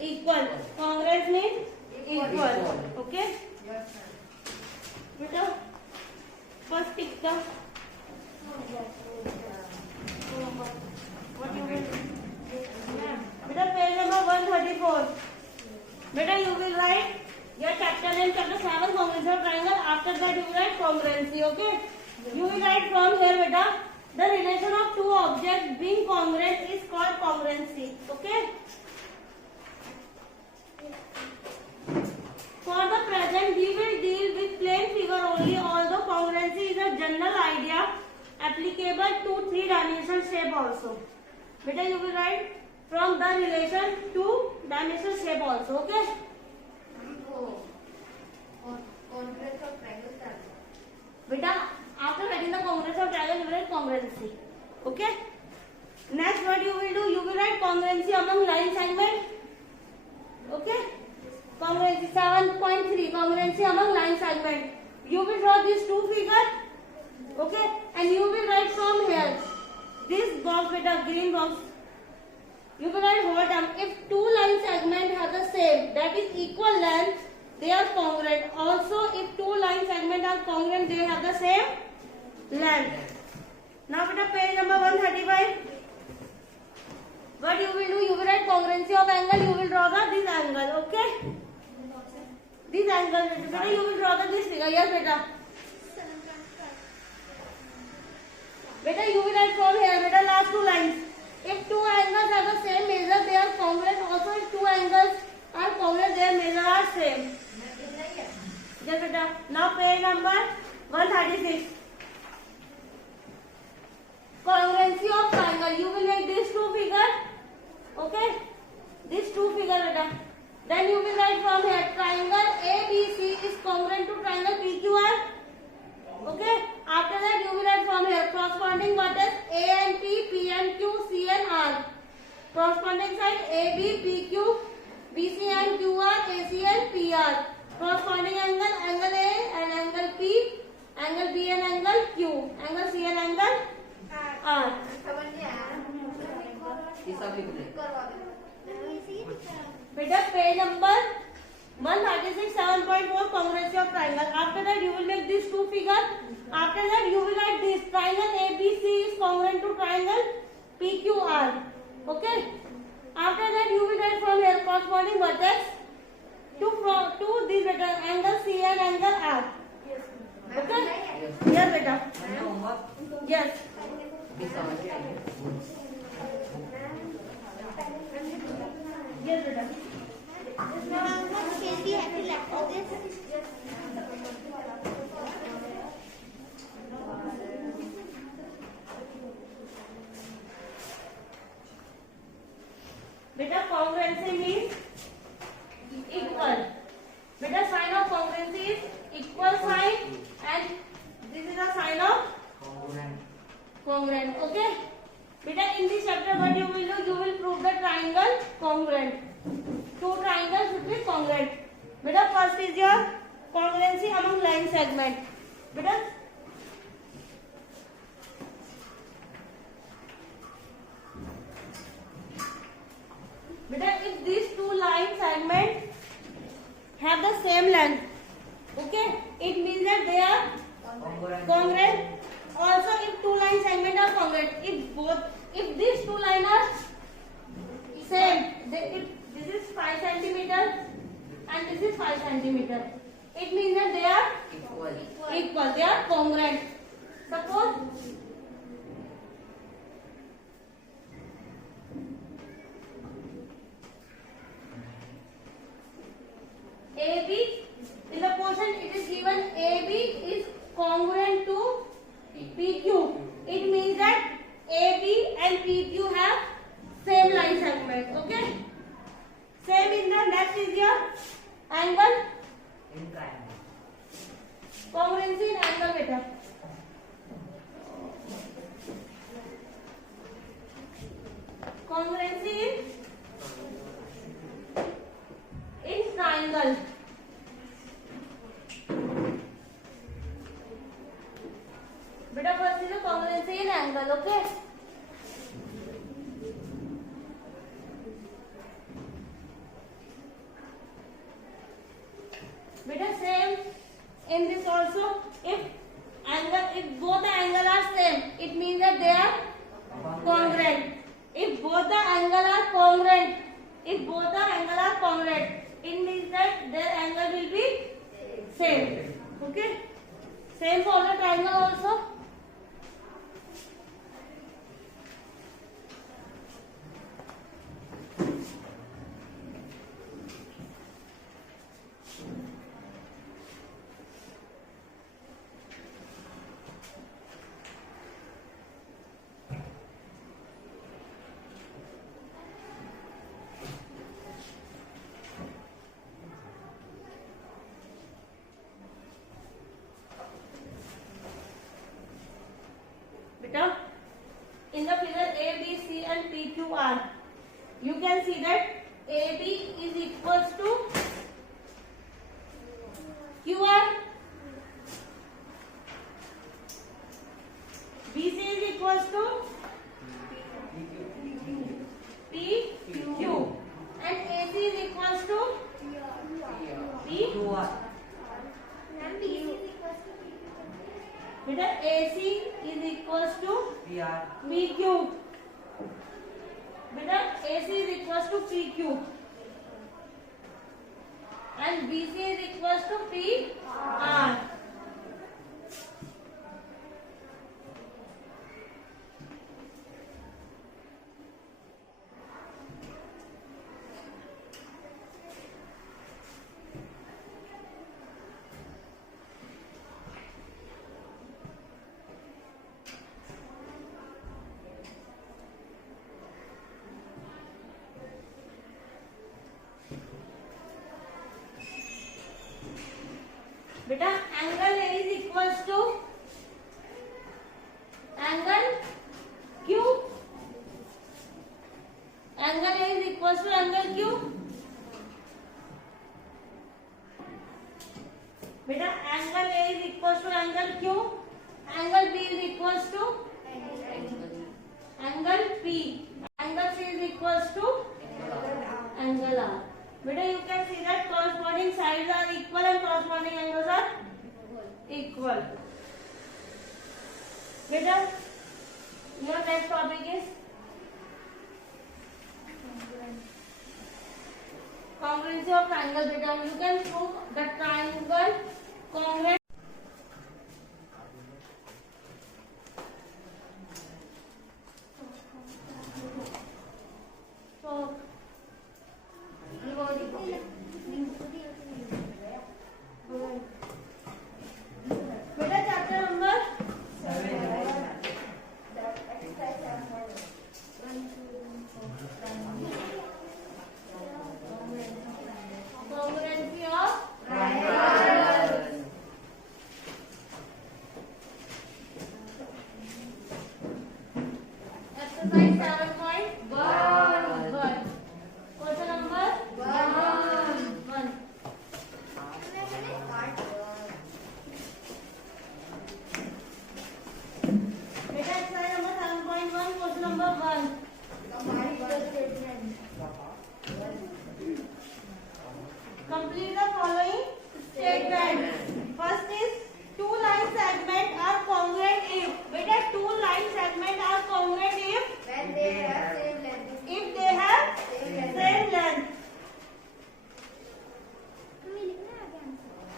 Equal. Congruence means equal. Okay. बेटा first pick the what you will बेटा page number 134. बेटा you will write your chapter name, chapter 7, congruence of triangle. After that you will write congruency. Okay. You will write from here बेटा the relation of two objects being congruent is called congruency. Okay. For the present, we will deal with plain figure only, although congruency is a general idea applicable to three-dimensional shape also. Beta, you will write from the relation to dimensional shape also. Okay? Congruence of triangle. Beta, after writing the congruence of triangle, you will write congruency. Okay? Next, what you will do? You will write congruency among line segment. Okay? Congruency 7.3, congruency among line segment. You will draw these two figures, okay, and you will write from here this box with a green box. You will write whole term. If two line segments have the same, that is equal length, they are congruent. Also, if two line segments are congruent, they have the same length. Now, beta, page number 135. What you will do? You will write congruency of angle. You will draw this angle, okay. This angle, beta, you will draw this figure. Yes, beta. Beta, you will write from here, beta, last two lines. If two angles have the same measure, they are congruent. Also, if two angles are congruent, their measure are same. Yes, beta. Now, page number 136. Congruency of triangle. You will make these two figures. Okay? These two figures, beta. Then you will write from here triangle ABC is congruent to triangle PQR. Okay. After that you will write from here corresponding vertex A and P, P and Q, C and R. Corresponding side AB, PQ, BC and QR, AC and PR. Corresponding angle angle A and angle P, angle B and angle Q, angle C and angle R. Beta, page number 136, 7.4, congruency of triangle. After that, you will make these two figures. After that, you will write this triangle ABC is congruent to triangle PQR. Okay. After that, you will write from here corresponding vertex to this beta angle C and angle R. Okay. Yes, beta. Yes. Yes, beta. Now, how much can we have to left for this? Beta, congruency means equal. Beta, sign of congruency is equal sign, and this is a sign of congruent. Okay. Beta, in this chapter, what you will do? You will prove the triangle congruent. Two triangles should be congruent. Beta, first is your congruency among line segment. Beta, if these two line segments have the same length, okay, it means that they are congruent. Also, if two line segments are congruent, if these two lines are same, if this is 5 centimeters and this is 5 centimeters, it means that they are equal. They are congruent. Suppose AB, in the portion it is given AB is congruent to PQ. It means that AB and PQ have same line segment. Okay. Same in the next is your angle. Congruency in angle beta. Congruency in triangle. Beta, first is a congruency in angle. Okay. In this also, if both the angle are same, it means that they are congruent. If both the angle are congruent, it means that their angle will be same. Okay, same for the triangle also. In the figure A, B, C and P, Q, R, you can see that AB is equals to QR, BC is equals to PQ, and AC is equals to PR. Beta AC is equals to PQ. Beta AC is equals to PQ and BC is equals to PR. बेटा angle A is equals to angle Q. Angle A is equals to angle Q. बेटा angle A is equals to angle Q. Angle B is equals to angle P. Angle C is equals to angle R. Beta, you can see that corresponding sides are equal and corresponding angles are equal. Beta, your next topic is congruency of triangle. Beta, you can prove the triangle congruent. Congruency of triangles. Exercise 7.1. Question number 1. Beta, exercise number 7.1. Question number 1. Complete the following statement. First is two line segments are congruent if. Beta, two line segments are congruent if they have same length.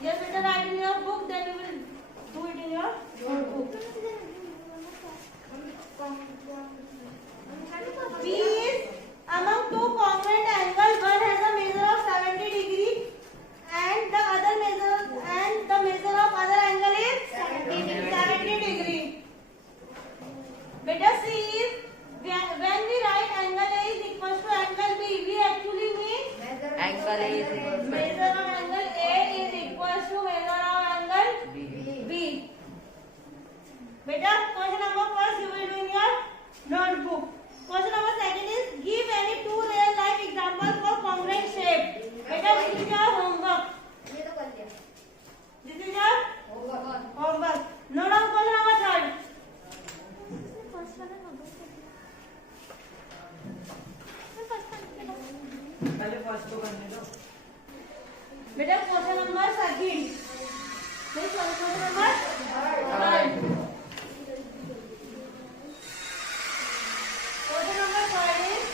Yes, better write in your book, then you will do it in your notebook. B is among two congruent angles, one has a measure of 70 degree and the measure of other angle is 70 degree. Beta, C is when we write angle A is equals to angle B, we actually mean angle A is equals to measure of angle A is equals to measure of angle B. Beta, question number first you will do in your notebook. Question number second is give any two real life examples for congruent shape. Beta, this is your homework. This is your homework. Note down question number third. पहले first को करने दो. बेटा question number second. Next question number third. Question number third is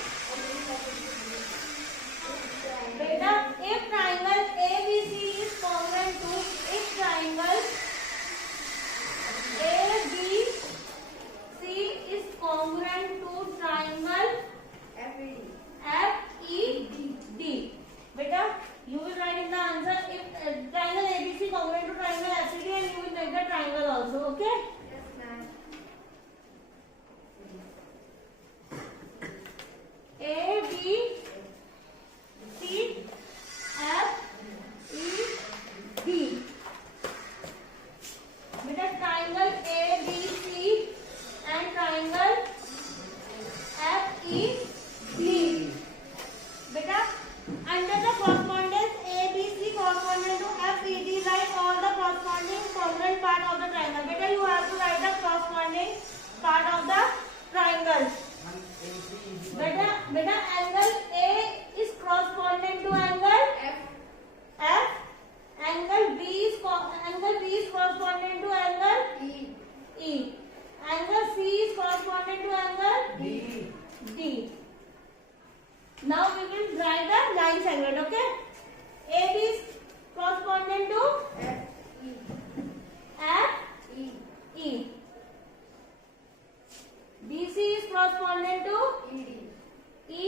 beta if triangle ABC is congruent to ABC is congruent to triangle FED. Beta, you will write in the answer if triangle ABC congruent to triangle FED and you will make the triangle also. Okay? Yes, ma'am. A B C F E D. Beta triangle A B C and triangle F E D. Beta under the correspondence A B C corresponding to F E D write all the corresponding congruent part of the triangle. Beta you have to write the corresponding part of the triangle. Beta angle A is corresponding to angle F. Angle B is corresponding to angle E. Angle C is corresponding to angle D. Now we will write the line segment. Okay. AB is corresponding to F E. BC is corresponding to E.